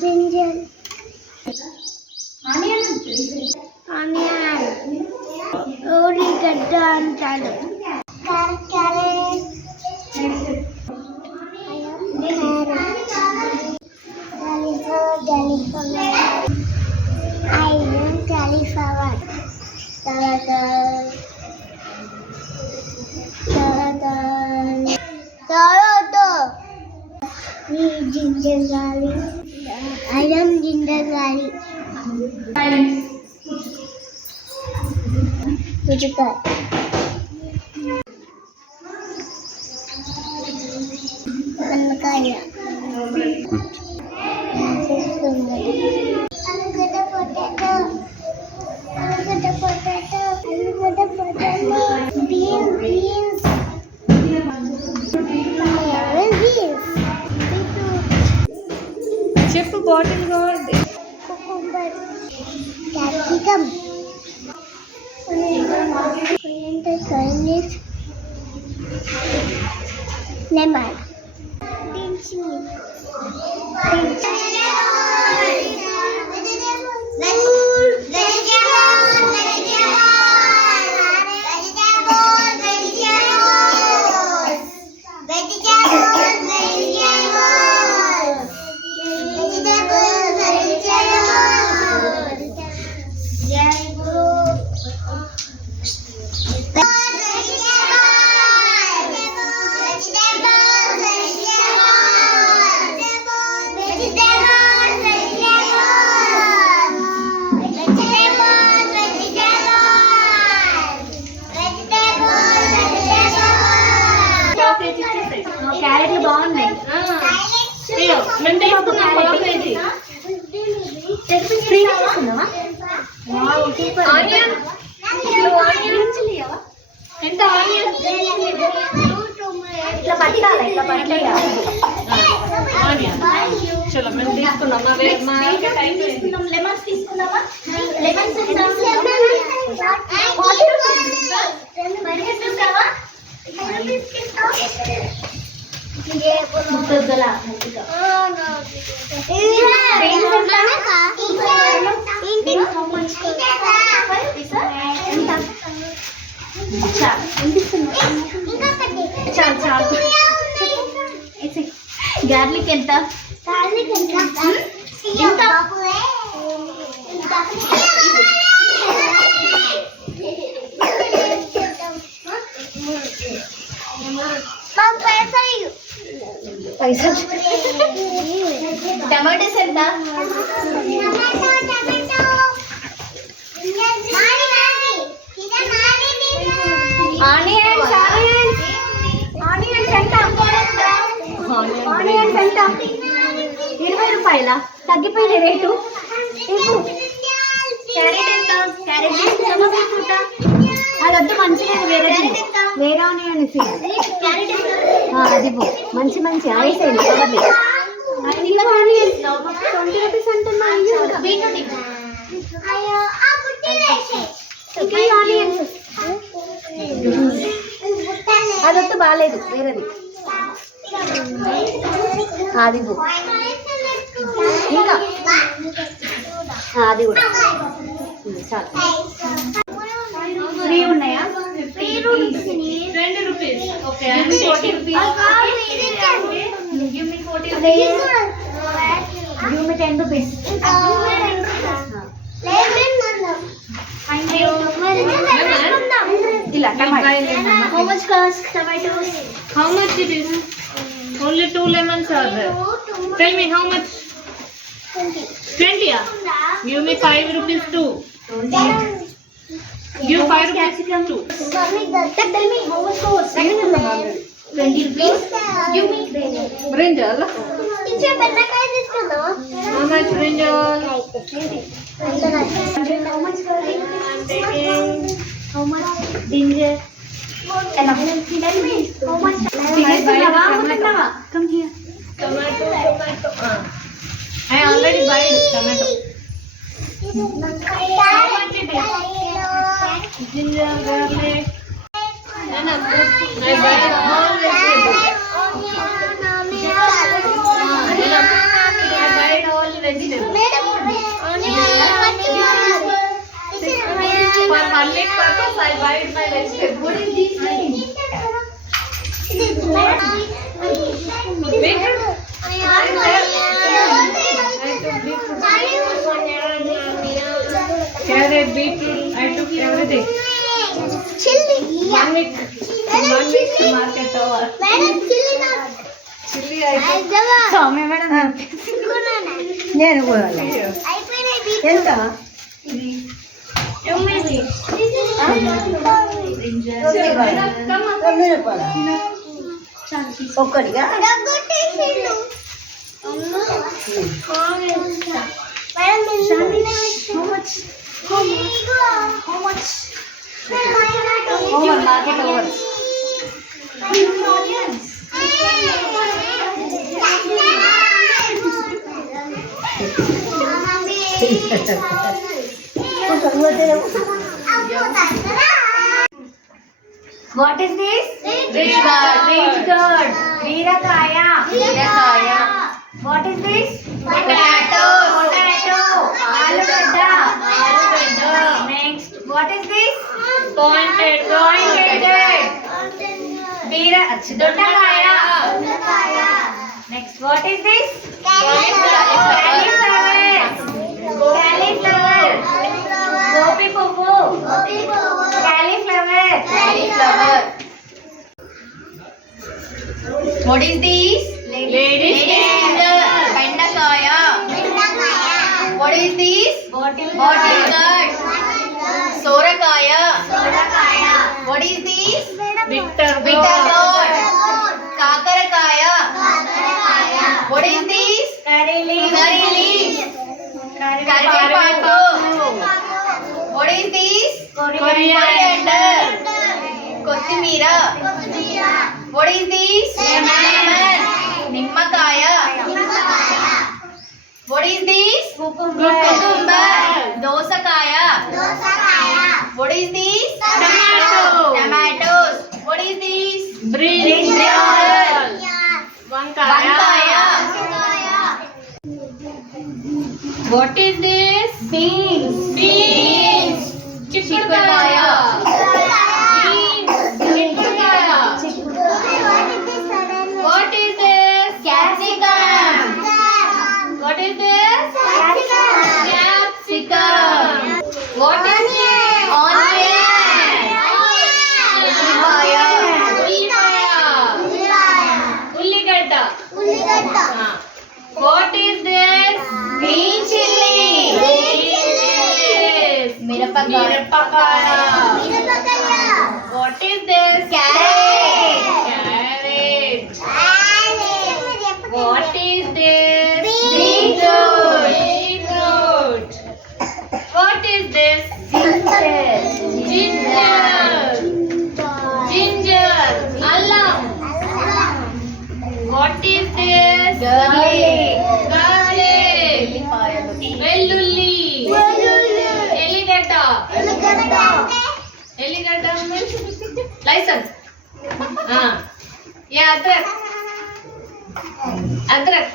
Ginger. Onion. Uligada అంటారు. Carrot. Cauliflower. Tomato. Ginger garlic. I am ginger garlic. Ujikai. Anakaya. Alugada potato. Beans. చెప్పు bottle కావాలి. Cucumber. Capsicum. Coriander. Lemon. Beans. క్యారెట్లు బాగున్నాయి. ఎంత onion ఇట్లా పట్టాలి, ఇట్లా పట్టాలి. చలో మేము తీసుకున్నామా? లెమన్స్ తీసుకున్నామా? లెమన్స్ గార్లిక్ ఎంత? పైసలు. టమాటోస్ ఎంత? ఆనియన్స్ ఎంత? 20 రూపాయల తగ్గిపోయిన రేటు. క్యారెట్ ఎంత? అదొద్దు, మంచిగా వేరే ఆనియన్ అది మంచి ఆవేసేది. 20 రూపీస్ అంటున్నా. అదొద్దు, బాగాలేదు, వేరేది. అది ఇంకా అది కూడా చాలు. ఫ్రీ ఉన్నాయా? 2 rupees. Okay, 40 rupees. Give me 40 rupees. Give me 10 rupees. Thank you. How much cost tomatoes? How much it is? Only 2 lemons are there. Tell me how much? 20. Give me 5 rupees too. Give 5 rupees too. Tell me how much cost? 20 rupees. Give me Brinjal. teacher bennakaya తీసుకున్నా. How much brinjal? How much garlic? I'm taking. How much ginger? Enough. Tell me how much. Come here. Tomato. I already buy tomato. How much it is? Ginger, garlic. Enough. I buy all vegetables. I buy all vegetables. carrot, beetroot. I took everything. Chili. 1 week. 1 week to market over. Madam, chili not. Chili I took. స్వామి madam నేను కూడా ఎంత ఒక్కడిగా market over What is this? Rich gourd. Rich gourd. Veerakaya. Veerakaya. What is this? Potato. Potato. Alugada. Alugada. Next. What is this? Pointed. Pointed. Dodakaya. Next. What is this? Cauliflower. Cauliflower. Gopi puvu. Cauliflower. Cauliflower. What is this? Ladies finger. Bendakaya. What is this? Bottle gourd. Sorakaya. What is this? Bitter Bitter gourd. gourd. Kakarakaya. What is this? Curry leaf. Karivepaku. What is this? Coriander. Kothimira. What is this? Lemon. Nimmakaya. What is this? Cucumber. Dosakaya. What is this? Tomatoes. What is this? Brinjal. Vankaya. What is this? Beans. Beans. Chikudaya. Beans. Chikudaya. What is this? Capsicum. What is this? Capsicum. What is this? Onion. Ulligada. What is this? Green chili. Mirapakaya. What is this? Carrot. Carrot. What is this? Beetroot. Beetroot. What is this? Ginger. Allam. What is this? Garlic. Vellulli. Alligator means license. Yeah, adrak.